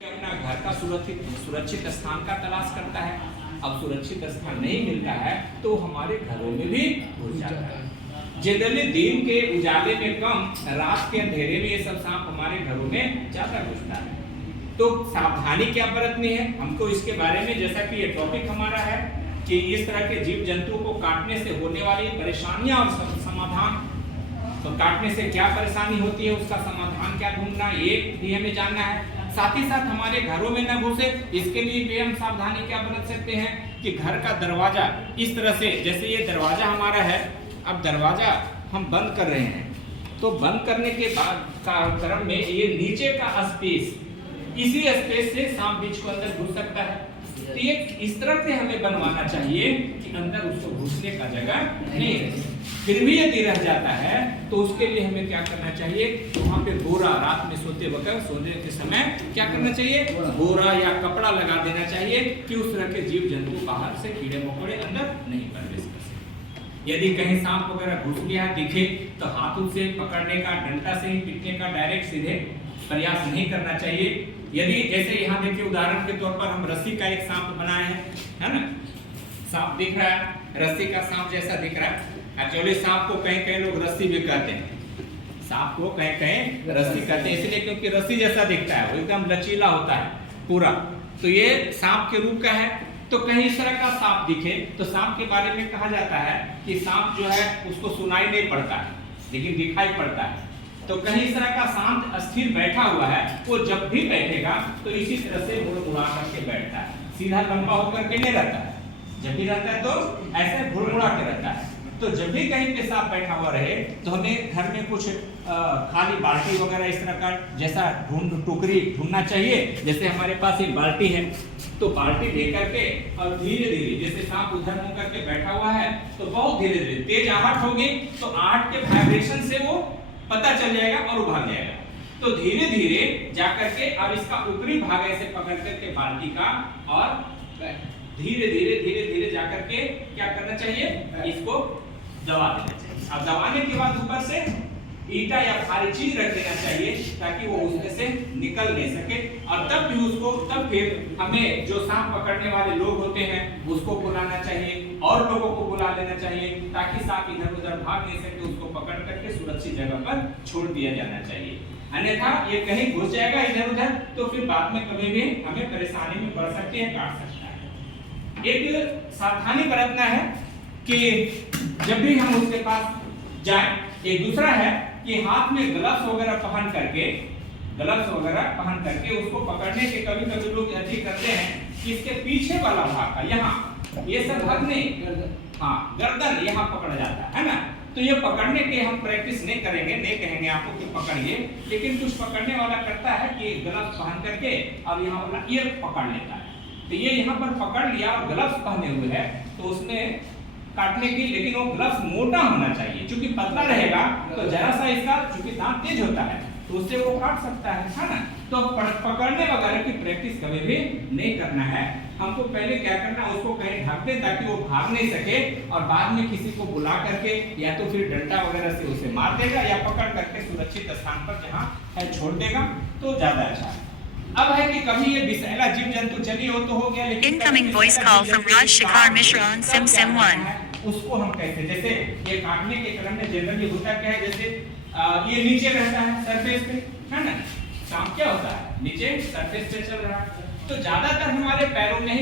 अपना घर का सुरक्षित स्थान का तलाश करता है। अब सुरक्षित स्थान नहीं मिलता है तो हमारे घरों में भी घुस जाता है। जनरली दिन के उजाले में कम, रात के अंधेरे में ये सब सांप हमारे घरों में ज्यादा घुसता है। तो सावधानी क्या बरतनी है हमको इसके बारे में, जैसा कि ये टॉपिक हमारा है कि इस तरह के जीव जंतुओं को काटने से होने वाली परेशानियां और समाधान, तो काटने से क्या परेशानी होती है उसका समाधान क्या ढूंढना, ये भी हमें जानना है। साथ ही साथ हमारे घरों में न घुसे इसके लिए भी हम सावधानी क्या बरत सकते हैं कि घर का दरवाजा इस तरह से, जैसे ये दरवाजा हमारा है, अब दरवाजा हम बंद कर रहे हैं तो बंद करने के बाद का क्रम में ये नीचे का स्पेस, इसी स्पेस से सांप बीच को अंदर घुस सकता है। तो ये इस तरह से हमें बनवाना चाहिए कि अंदर उसको घुसने का जगह नहीं रहे। फिर भी यदि रह जाता है तो उसके लिए हमें क्या करना चाहिए, वहां पे बोरा, रात में सोते वक्त सोने के समय क्या करना चाहिए, बोरा या कपड़ा लगा देना चाहिए कि उस तरह के जीव जंतु बाहर से कीड़े मकोड़े अंदर नहीं प्रवेश कर सके। यदि कहीं सांप वगैरह घुस गया दिखे तो हाथों से पकड़ने का, डंडा से ही पीटने का डायरेक्ट सीधे प्रयास नहीं करना चाहिए। यदि जैसे यहाँ देखिए उदाहरण के तौर पर हम रस्सी का एक सांप बनाए हैं, है ना, सांप दिख रहा है, रस्सी का सांप जैसा दिख रहा है। एक्चुअली सांप को कहीं कहीं लोग रस्सी भी कहते हैं, सांप को कहीं कहीं रस्सी कहते हैं इसलिए क्योंकि रस्सी जैसा दिखता है, वो एकदम लचीला होता है पूरा। तो ये सांप के रूप का है। तो कहीं इस तरह का सांप दिखे तो सांप के बारे में कहा जाता है कि सांप जो है उसको सुनाई नहीं पड़ता है लेकिन दिखाई पड़ता है। तो कहीं इस तरह का शांत स्थिर बैठा हुआ है, वो जब भी बैठेगा तो इसी तरह से मुड़-मुड़ा करके बैठता है, सीधा लंबा होकर के नहीं रहता है। जब भी रहता है तो ऐसे मुड़-मुड़ा के रहता है। तो जब भी कहीं पे सांप बैठा हुआ रहे तो हमें घर में कुछ खाली बाल्टी वगैरह इस तरह का जैसा टोकरी ढूंढना चाहिए। जैसे हमारे पास एक बाल्टी है तो बाल्टी लेकर के और धीरे धीरे, जैसे सांप उधर मुंह करके बैठा हुआ है तो बहुत धीरे धीरे, तेज आहट होगी तो आहट के वाइब्रेशन से वो पता चल जाएगा और वो भाग जाएगा। तो धीरे धीरे जाकर के अब इसका ऊपरी भाग ऐसे पकड़ करके बाल्टी का और धीरे धीरे जाकर के क्या करना चाहिए, इसको दबा देना चाहिए। अब दबाने के बाद ऊपर से ईटा या भारी चीज रख देना चाहिए ताकि वो उसमें से निकल नहीं सके। और तब भी उसको, तब फिर हमें जो सांप पकड़ने वाले लोग होते हैं उसको बुलाना चाहिए और लोगों को बुला लेना चाहिए ताकि सांप इधर उधर भाग नहीं सके, उसको पकड़ करके सुरक्षित जगह पर छोड़ दिया जाना चाहिए। अन्यथा ये कहीं घुस जाएगा इधर उधर तो फिर बाद में कभी भी हमें परेशानी में पड़ सकती है, काट सकता है। एक सावधानी बरतना है कि जब भी हम उसके पास जाएं। एक दूसरा है कि हाथ में ग्लव्स वगैरह पहन करके उसको पकड़ने के कभी कभी लोग ऐसे करते हैं कि इसके पीछे वाला भाग का, यहाँ ये सब भाग नहीं, हाँ गर्दन यहाँ पकड़ जाता है ना। तो ये पकड़ने के हम प्रैक्टिस नहीं करेंगे, नहीं कहेंगे आपको कि पकड़िए, लेकिन कुछ पकड़ने वाला करता है कि ग्लव्स पहन करके अब यहाँ वाला ये पकड़ लेता है। तो ये यहाँ पर पकड़ लिया और ग्लव्स पहने हुए है तो उसमें काटने की, लेकिन वो ग्लव्स मोटा होना चाहिए, क्योंकि पतला रहेगा तो जरा सा इसका, क्योंकि दांत तेज होता है तो उससे वो काट सकता है ना। तो पकड़ने वगैरह की प्रैक्टिस कभी भी नहीं करना है। हमको पहले क्या करना है, उसको कहीं ढक दे ताकि वो भाग नहीं सके और बाद में किसी को बुला करके या तो फिर डंडा वगैरह से उसे मार देगा या पकड़ करके सुरक्षित स्थान पर जहाँ है छोड़ देगा तो ज्यादा अच्छा है। अब है कि कभी ये विषैला जीव जंतु चलिए हो तो हो गया, लेकिन Incoming voice call from Raj Shikhar Mishra on Sim 1. उसको हम कैसे, जैसे ये काटने के क्रम में जनरली होता क्या है, जैसे ये नीचे रहता है सरफेस पे, है ना, सांप क्या होता है नीचे सरफेस पे चल रहा है तो ज्यादातर हमारे पैरों में ही